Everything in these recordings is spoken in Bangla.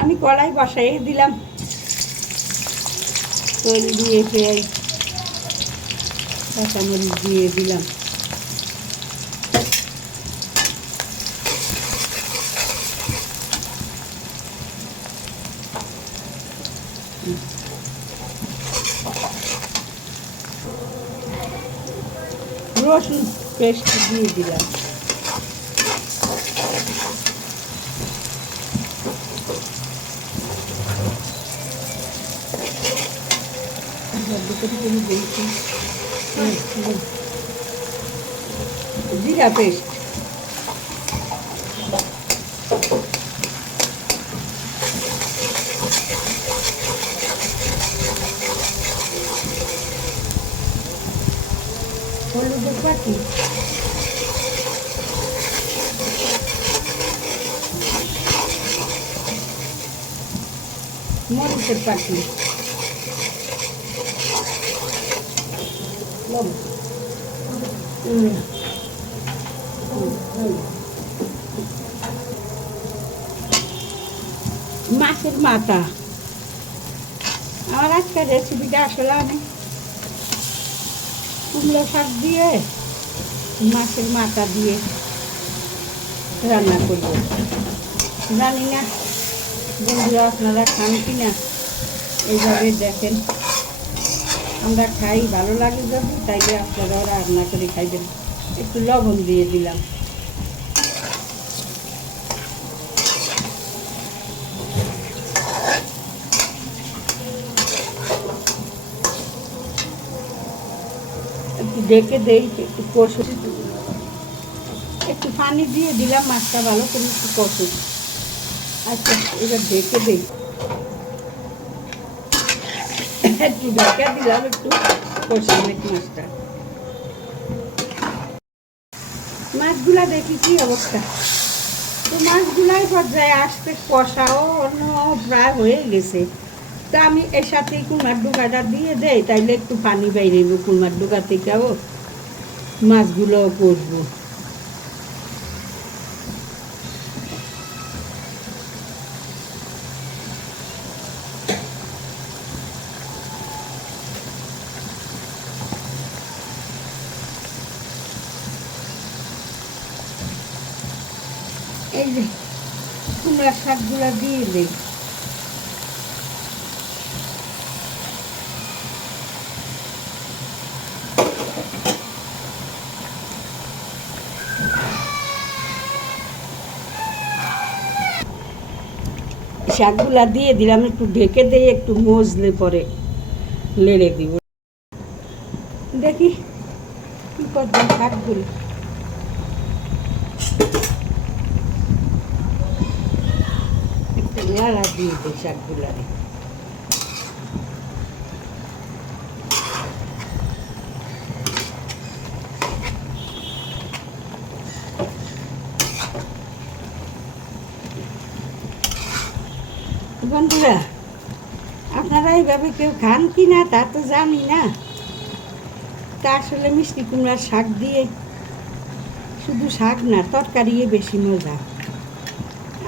আমি কলাই বসাই দিলাম। তেল দিয়ে পেঁয়াজ কাঁচামরিচ দিয়ে দিলাম। রসুন পেস্ট দিয়ে দিলাম। জিরা পেস্ট হলুদের পাখি মরিচের পাখি। মাছের মাথা। আমার আজকের রেসিপিটা আসলে আমি কুমড়ো শাক দিয়ে মাছের মাথা দিয়ে রান্না করব। জানি না বন্ধুরা আপনারা খান কি না এইভাবে দেখেন। আমরা খাই, ভালো লাগে যদি, তাইলে আপনারাও রান্না করে খাইবেন। একটু লবণ দিয়ে দিলাম। একটু ডেকে দেই, একটু কষু। একটু পানি দিয়ে দিলাম মাছটা ভালো করে, একটু কষু। আচ্ছা এবার ডেকে দেই। মাছগুলা দেখি কি অবস্থা? তো আসতে প্রায় গেছে। তা আমি এর সাথে কুমার ডুকাটা দিয়ে দেই, তাইলে একটু পানি বাইরে কুমার ডুকা থেকেও মাছগুলোও কষবো। এই যে, কুমড়ার শাকগুলো দিয়ে দিই শাকগুলা দিয়ে দিলাম, একটু ঢেকে দিয়ে একটু মজলে পরে লেড়ে দিব। দেখি কি করবেন শাকগুলো। নাড়া দিয়ে বন্ধুরা, আপনারা এইভাবে কেউ খান কি না তা তো জানি না। তা আসলে মিষ্টি কুমড়ার শাক দিয়ে শুধু শাক না, তরকারিয়ে বেশি মজা।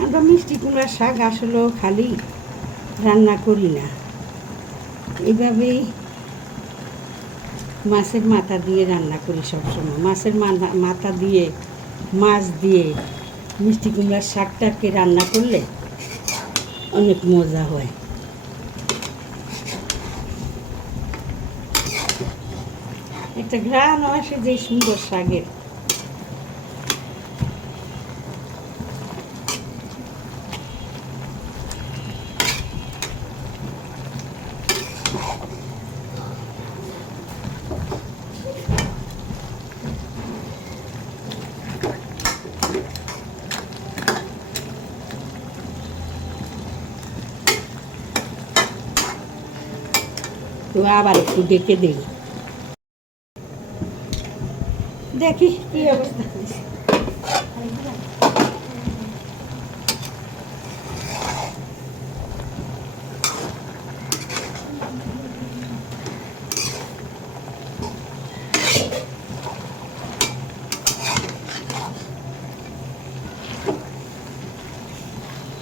আমরা মিষ্টি কুমড়ার শাক আসলেও খালি রান্না করি না। এইভাবেই মাছের মাথা দিয়ে রান্না করি সবসময়। মাছের মাথা দিয়ে, মাছ দিয়ে মিষ্টি কুমড়ার শাকটাকে রান্না করলে অনেক মজা হয়। একটা ঘ্রাণ আসে যে সুন্দর শাকের। তো আবার একটু ডেকে দেই। দেখি কি অবস্থা।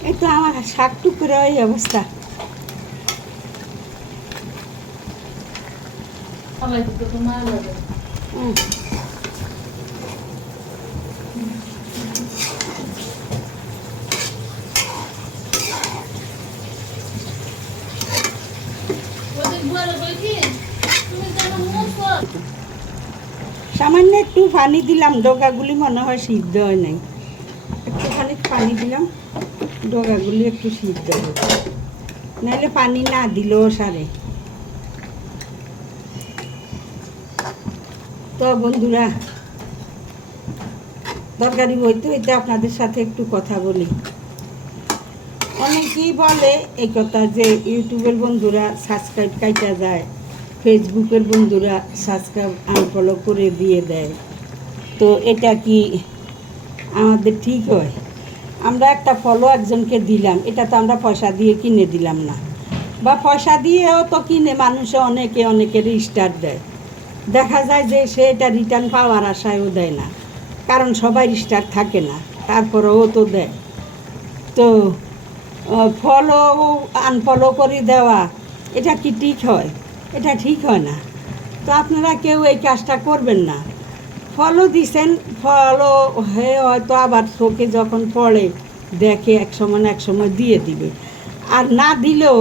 এই তো আমার শাক টুকরো এই অবস্থা। সামান্য একটু পানি দিলাম ডগাগুলি মনে হয় সিদ্ধ হয় নাই। একটুখানি পানি দিলাম ডগাগুলি একটু সিদ্ধ হবে নাহলে পানি না দিলেও সারে। তো বন্ধুরা তরকারি হইতে হইতে আপনাদের সাথে একটু কথা বলি। অনেকেই বলে এই কথা যে ইউটিউবের বন্ধুরা সাবস্ক্রাইব কাইটা যায় ফেসবুকের বন্ধুরা সাবস্ক্রাইব আনফলো করে দিয়ে দেয়। তো এটা কি আমাদের ঠিক হয়? আমরা একটা ফলো একজনকে দিলাম, এটা তো আমরা পয়সা দিয়ে কিনে দিলাম না। বা পয়সা দিয়েও তো কিনে, মানুষে অনেকে অনেকের স্টার দেয়। দেখা যায় যে সে এটা রিটার্ন পাওয়ার আশায়ও দেয় না। কারণ সবাই স্টার থাকে না, তারপরেও তো দেয়। তো ফলো আনফলো করে দেওয়া, এটা কি ঠিক হয়? এটা ঠিক হয় না। তো আপনারা কেউ এই কাজটা করবেন না। ফলো দিছেন ফলো হয়ে হয়তো আবার চোখে যখন পড়ে, দেখে এক সময় এক সময় দিয়ে দিবে। আর না দিলেও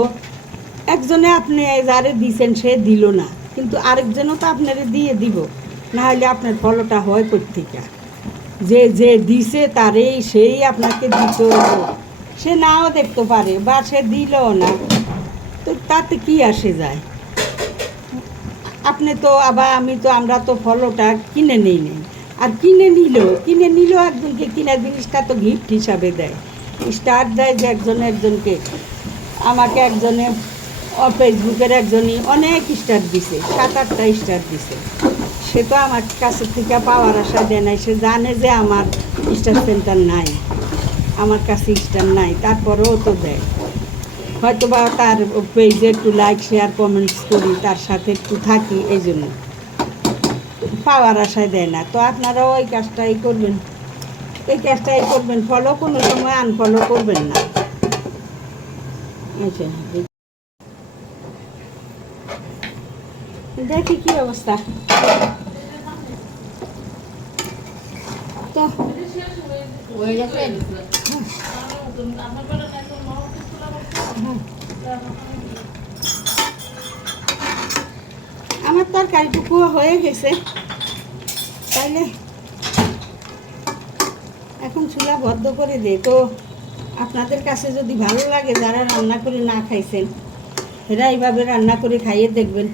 একজনে আপনি যারে দিছেন সে দিল না। কিন্তু আরেকজনও তো আপনারে দিয়ে দিব। না হলে আপনার ফলোটা হয় কোথেকে যে যে দিছে তারেই সেই আপনাকে দিত। সে নাও দেখতে পারে বা সে দিলও না। তো তাতে কি আসে যায়? আপনি তো আবার আমি তো আমরা তো ফলোটা কিনে নিই নি আর কিনে নিল কিনে নিল একজনকে কিনা জিনিসটা তো গিফট হিসাবে দেয়। স্টার দেয় যে একজন একজনকে। আমাকে একজনে ফেসবুকের একজনই অনেক স্টার দিছে, সাত আটটা স্টার দিছে। সে তো আমার কাছে থেকে পাওয়ার আশা দেয় নাই, সে জানে যে আমার স্টার সেন্টার নাই, আমার কাছে স্টার নাই, তারপরেও তো দেয়। হয়তো বা তার পেজে একটু লাইক শেয়ার কমেন্টস করি, তার সাথে একটু থাকি, এই জন্য। পাওয়ার আশায় দেয় না। তো আপনারাও ওই কাজটাই করবেন। এই কাজটাই করবেন। ফলো কোনো সময় আনফলো করবেন না। আচ্ছা দেখি কি অবস্থা। তো। আমার তরকারিটুকু হয়ে গেছে। তাইলে এখন চুলা বদ্ধ করে দে। তো আপনাদের কাছে যদি ভালো লাগে, যারা রান্না করে না খাইছেন, এরা এইভাবে রান্না করে খাইয়ে দেখবেন।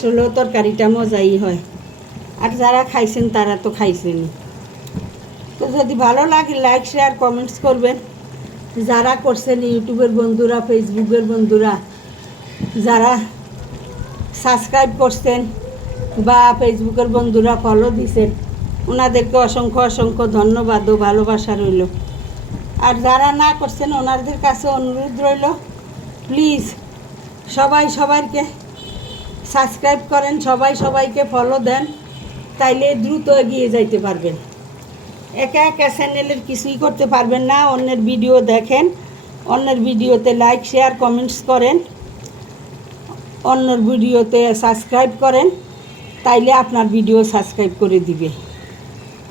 আসলেও তরকারিটা মজাই হয়। আর যারা খাইছেন তারা তো খাইছেনই। তো যদি ভালো লাগে লাইক শেয়ার কমেন্টস করবেন। যারা করছেন ইউটিউবের বন্ধুরা, ফেসবুকের বন্ধুরা, যারা সাবস্ক্রাইব করছেন বা ফেসবুকের বন্ধুরা ফলো দিছেন, ওনাদেরকে অসংখ্য অসংখ্য ধন্যবাদ ও ভালোবাসা রইল। আর যারা না করছেন, ওনাদের কাছে অনুরোধ রইল প্লিজ সবাই সবাইকে সাবস্ক্রাইব করেন, সবাই সবাইকে ফলো দেন, তাইলে দ্রুত এগিয়ে যাইতে পারবেন। একা একা চ্যানেলের কিছুই করতে পারবেন না, অন্যের ভিডিও দেখেন, অন্যের ভিডিওতে লাইক শেয়ার কমেন্টস করেন, অন্যর ভিডিওতে সাবস্ক্রাইব করেন, তাইলে আপনার ভিডিও সাবস্ক্রাইব করে দিবে।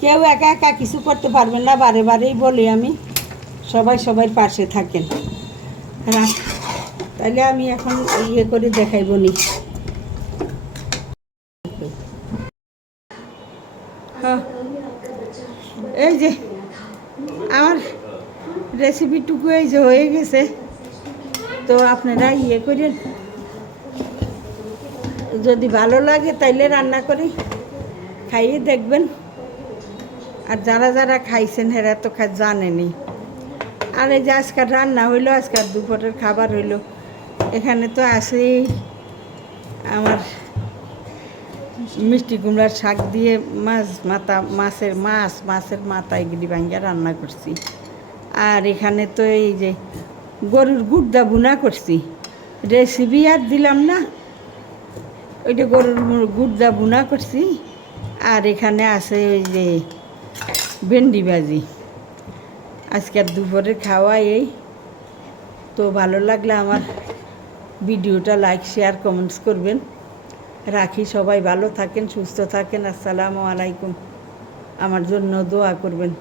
কেউ একা একা কিছু করতে পারবেন না, বারে বারেই বলি আমি, সবাই সবার পাশে থাকেন। হ্যাঁ তাইলে আমি এখন ইয়ে করে দেখাইব নি হ্যাঁ এই যে আমার রেসিপিটুকু এই যে হয়ে গেছে। তো আপনারা ইয়ে করেন। যদি ভালো লাগে তাইলে রান্না করি, খাইয়ে দেখবেন। আর যারা যারা খাইছেন হেরা তো খা জানেনি। আর এই যে আজকাল রান্না হইল আজকাল দুপুরের খাবার হইল। এখানে তো আছেই আমার মিষ্টি কুমড়ার শাক দিয়ে মাছ মাথা মাছের মাছ, মাছের মাথা এগুলি ভাঙ্গিয়া রান্না করছি। আর এখানে তো এই যে গরুর গুড়দা বুনা করছি। রেসিপি আর দিলাম না। ওইটা গরুর গুড়দা বুনা করছি। আর এখানে আছে ওই যে ভেন্ডি ভাজি। আজকের দুপুরের খাওয়া এই। তো ভালো লাগলে আমার ভিডিওটা লাইক শেয়ার কমেন্টস করবেন। রাখি, সবাই ভালো থাকেন, সুস্থ থাকেন। আসসালামু আলাইকুম। আমার জন্য দোয়া করবেন।